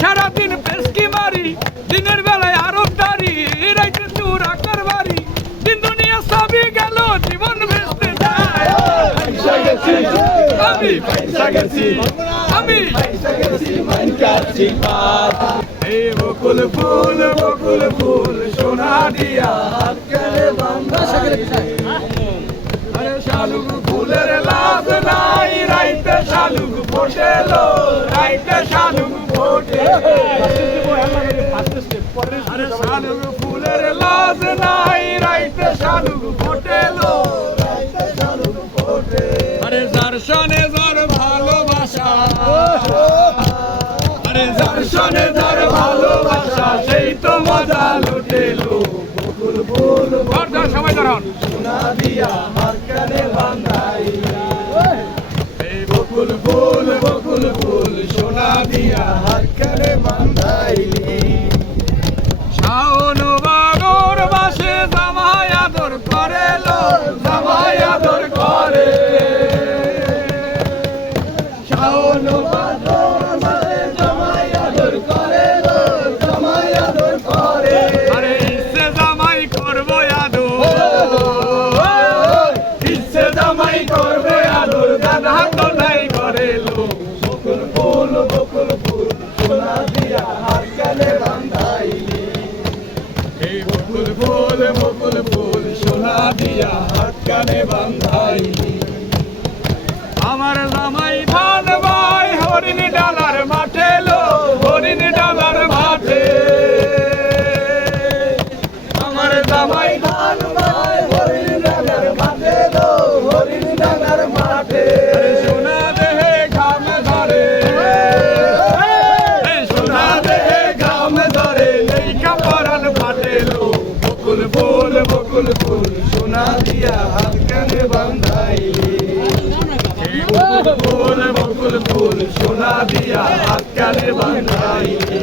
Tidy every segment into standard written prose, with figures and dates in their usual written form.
সারাদিন পেস্কি মারি, দিনের বেলায় আরবদারি, রাইতে চুরা করবারি, দিন দুনিয়া সবই গেল, জীবন ভেস্তে যায়। আমি পয়সা গেছি, আমি এই বকুল ফুল সোনা দিয়া আটকালে বান্ধা। আরে শালুক ফুলের লাভ নাই, রাইতে শালুক ফোটেলো, রাইতে শালুক ফোটে। আরে শালুক ফুলের লাভ নাই, রাইতে শালুক ফোটেলো, রাইতে শালুক ফোটে। আরে যার সনে যার ভালোবাসা, আরে যার সনে যার ভালোবাসা, সেই তো মজা লুটেলো। বকুল ফুল সবাই ধরুন সোনা দিয়া আমার কানে বাঁধাইলি। এই বকুল ফুল সোনা দিয়া হাত কানে বাঁধাইলি। শাওন বাগর বাসে জামাই আদর করে লো, জামাই আদর করে। শাওন বাগর বাসে জামাই আদর করে লো, জামাই আদর করে। আরে ইচ্ছে জামাই করবো আদর, ইচ্ছে জামাই করবে আদর, দাদা তো নাই করে লো। বকুল ফুল সোনা দিয়া হাত কানে বাঁধাইলি। এই বকুল ফুল সোনা দিয়া হাত কানে বাঁধাইলি। আমার জামাই ধান ভাই হরিণ ডালার মাঠে লো, হরিণ ডালার মাঠে। আমার জামাই ধান ভাই হরিণ ডালার মাঠে লো, হরিণ ডালার মাঠে। সোনা দেহে ঘাম ধরে, সোনা দেহে ঘাম ধরে, এই কাপড়ান ফাটে লো। বকুল ফুল সোনা দিয়া হাত কানে বাঁধাইলি। বকুল ফুল সোনা দিয়া হাত কানে বাঁধাইলি।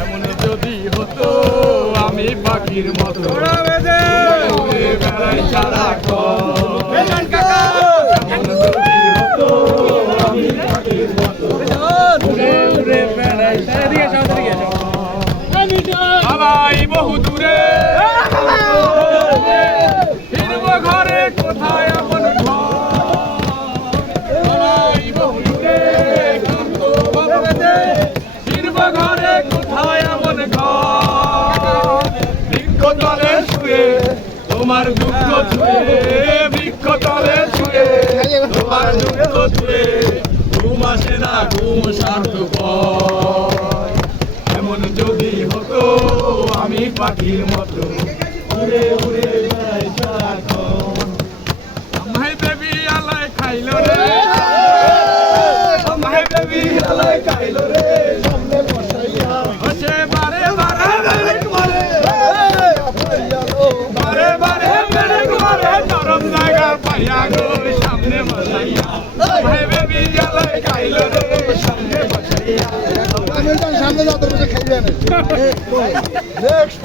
এমন যদি হতো আমি পাখির মতো, উড়ে বেড়াই সারাক্ষণ। এমন যদি হতো আমি পাখির মতো, উড়ে বেড়াই সারাক্ষণ। বাবাই বহু দূরে ফিরব ঘরে, কোথায় আপন ঘর। বাবাই বহু দূরে ফিরব ঘরে, কোথায় আপন ঘর। বৃক্ষ তলে শুয়ে তোমার দুঃখ ছুঁয়ে, বৃক্ষ তলে শুয়ে তোমার দুঃখ ছুঁয়ে, ঘুম আসে না ঘুম স্বার্থপর। এমন যদি হতো আমি পাখির মতো, উড়ে উড়ে বেড়াই সারাক্ষণ। আমায় বেবি আলাই খাইলো রে, আমায় বেবি আলাই খাইলো রে, সামনে বসাইয়া বসে বারে বারে মেরেক মারে, বারে বারে মেরেক মারে, নরম জায়গা পাইয়া গো সামনে বসাইয়া। আমায় বেবি আলাই খাইলো রে, সামনে বসাইয়া। সামনে যাও, তুমি খাইবে না। নেক্সট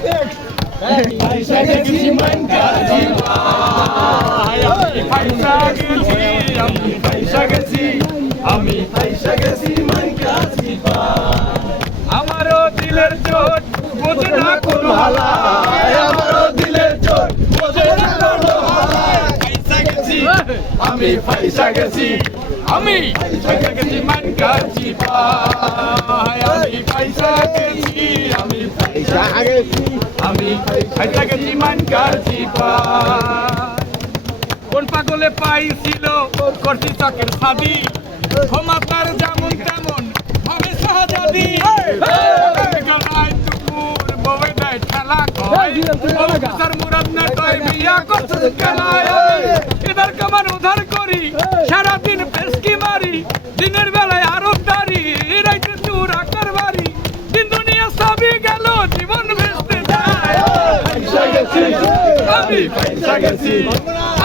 পয়সা গেছি মন কাজি ভাই, আমি পয়সা গেছি, আমি পয়সা গেছি, আমি পয়সা গেছি মন কাজি ভাই। আমারও দিলের চোট বোঝে না কোনো হালায়, আমারও দিলের চোট বোঝে না কোনো হালায়। পয়সা গেছি, আমি পয়সা গেছি, আমি পয়সা গেছি মন কাজি ভাই। আমি পয়সা গেছি, আমি পয়সা গেছি, আমি পয়সা গেছি মন কাজি ভাই। কোন পাগলে পাইছিল করছি চকের ছাদি, ক্ষমতার যেমন তেমন ভাবে শাহজাদি। গলায় টুকুর বউয়ে দেয় ঠেলা কয়, অফিসার মুরাদ না কয় বিয়া করছে খেলায়। এদের কামান উধার করি, সারাদিন পেস্কি মারি, দিনের বেলায় আরবদারি, রাইতে চুরা করবারি, দিন দুনিয়া সবই গেল, জীবন ভেস্তে যায়। আমি পয়সা গেছি,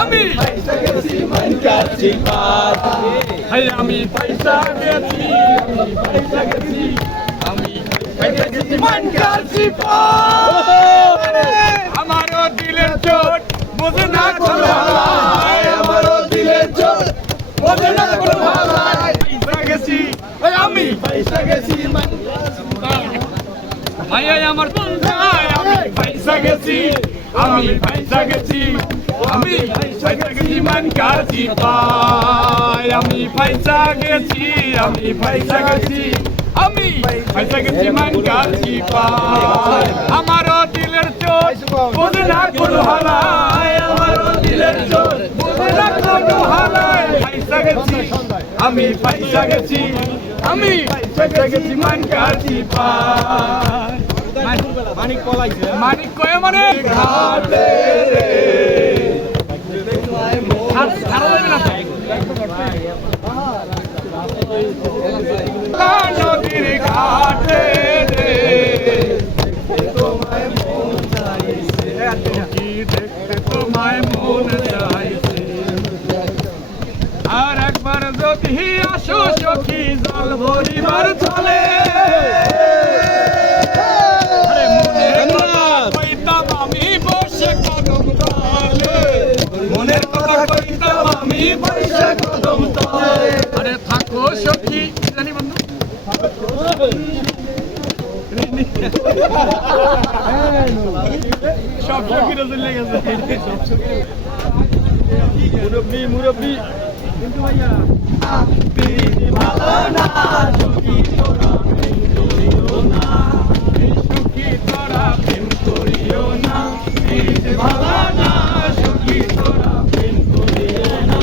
আমি পয়সা গেছি মন কাজি ভাই। আমি পয়সা গেছি, আমি পয়সা গেছি, আমি পয়সা গেছি মন কাজি ভাই। আমারও দিলের চোট বোঝে না কোনো হালায়, আমারও দিলের চোট বোঝে না কোনো হালায়। পয়সা গেছি, ভাইয়া আমার বন্ধায় আমি পয়সা গেছি, আমি পয়সা গেছি, আমি পয়সা গেছি মান কাছি পায়, আমি পয়সা গেছি, আমি পয়সা গেছি, আমি পয়সা গেছি মান কাছি পায়। আমারও দিলের চোট বুঝে না কোনো হালায়, আমারও দিলের চোট বুঝে না কোনো হালায়, পয়সা গেছি, আমি পয়সা গেছি, আমি পয়সা গেছি মান কাছি পায়। মানিক পলাইছে, মানিক কয়ে মানে ঘাটে রে নদীর ঘাটে রে তোমায় মন চাইছে, কি দেখতে তোমায় মন চাইছে, আর একবার যদি আসো সখী জল ভরিবার চলে, আমি বসে কদম তলে, মনের কথা কইতাম আমি বসে কদম তলে, আরে থাকো সখী জানি বন্ধু সব সখীরা চলে গেছে, মুরব্বী মুরব্বী কিন্তু ভাইয়া ভালো না সখী তোরা প্রেম করিও না, সখী তোরা প্রেম করিও না, ভালো না সখী তোরা প্রেম করিও না,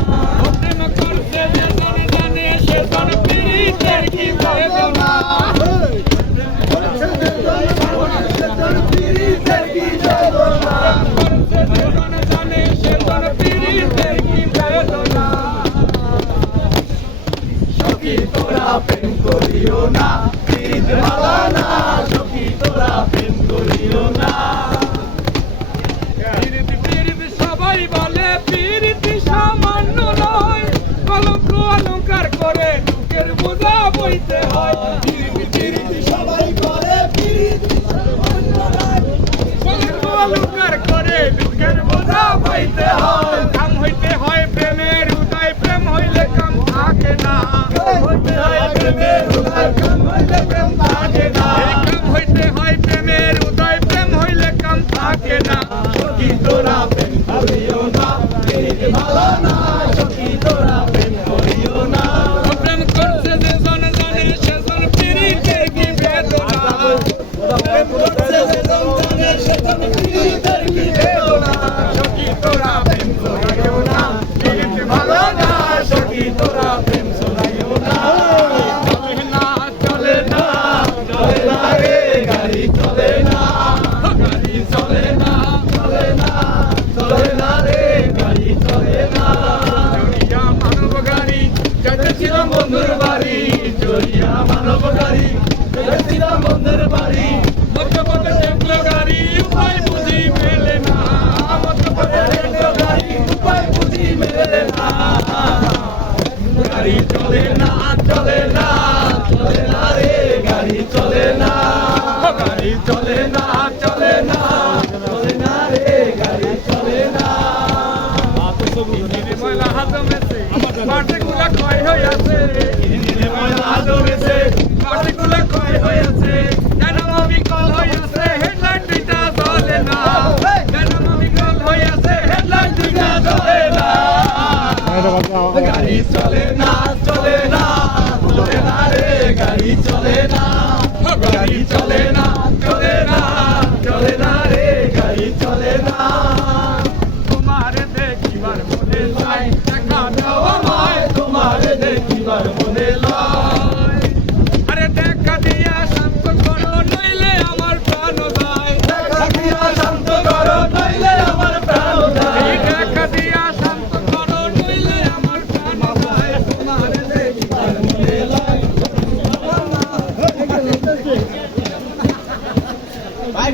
প্রেম করতে যে জানে জানে সে তোর পীড়িতের কি বেদনা, তোর পীড়িতের কি বেদনা, করতে যে জানে জানে সে তোর পীড়িতের কি বেদনা, সখী তোরা প্রেম করিও না, পীড়িত ভালো না সখী তোরা প্রেম করিও না, সবাই বলে পীড়িতি সামান্য নয়, কলঙ্ক অলঙ্কার করে দুঃখের বোঝা বইতে হয়, পীড়িতি সবাই বলে পীড়িতি সামান্য নয়, কলঙ্ক অলঙ্কার করে দুঃখের বোঝা বইতে হয়, কাম হইতে হয় প্রেমের উদয়, প্রেম হইলে কাম থাকে না, হইতে হয় প্রেমের উদয়, কাম হইলে প্রেম থাকে না, কাম হইতে হয় প্রেমের উদয়, প্রেম হইলে কাম থাকে না, সখী তোরা প্রেম করিও না, পীড়িত ভালো না সখী তোরা প্রেম করিও না, প্রেম করছে যে জন জানে সেজন পীড়িতের কি বেদনা, প্রেম করছে যে জন জানে সেজন পীড়িতের কি বেদনা, সখী তোরা প্রেম করিও না, পীড়িত ভালো না সখী তোরা প্রেম করিও না, চলে না চলে না চলে না রে গাড়ি চলে না, গাড়ি চলে না চলে না চলে না রে গাড়ি চলে না, জড়িয়া মানব গাড়ি যেতেছিলাম বন্ধুর বাড়ি, জড়িয়া মানব গাড়ি যেতেছিলাম বন্ধুর বাড়ি, মধ্যপথে দেখলো গাড়ি উপায় বুঝি মেলে না, মধ্যপথে দেখলো গাড়ি উপায় বুঝি মেলে না, গাড়ি চলে না চলে না চলে না রে গাড়ি চলে না, গাড়ি চলে না চলে না চলে না রে গাড়ি চলে না, ইঞ্জিনে ময়লা হাত মেছে পার্টিগুলা ক্ষয় হয়ে আছে, ইঞ্জিনে ময়লা হাত মেছে পার্টিগুলা ক্ষয় হয়ে আছে, ডায়নামো বিকল হয়ে আছে, হেডলাইট দুইটা জ্বলে না, ডায়নামো বিকল হয়ে আছে, হেডলাইট দুইটা জ্বলে না, গাড়ি চলে না চলে না চলে না রে গাড়ি চলে না, গাড়ি চলে না চলে না চলে না রে গাড়ি চলে না, তোমার দেখিবার মনে লয় দেখা দাও আমায়, তোমার দেখিবার মনে লয়, আরে দেখা দিয়া শান্ত করো নইলে আমার প্রাণ যায়, দেখা দিয়া শান্ত করো নইলে আমার প্রাণ যায়, দেখা দিয়া শান্ত করো নইলে আমার প্রাণ যায়, তোমার দেখিবার মনে লয়, ভাই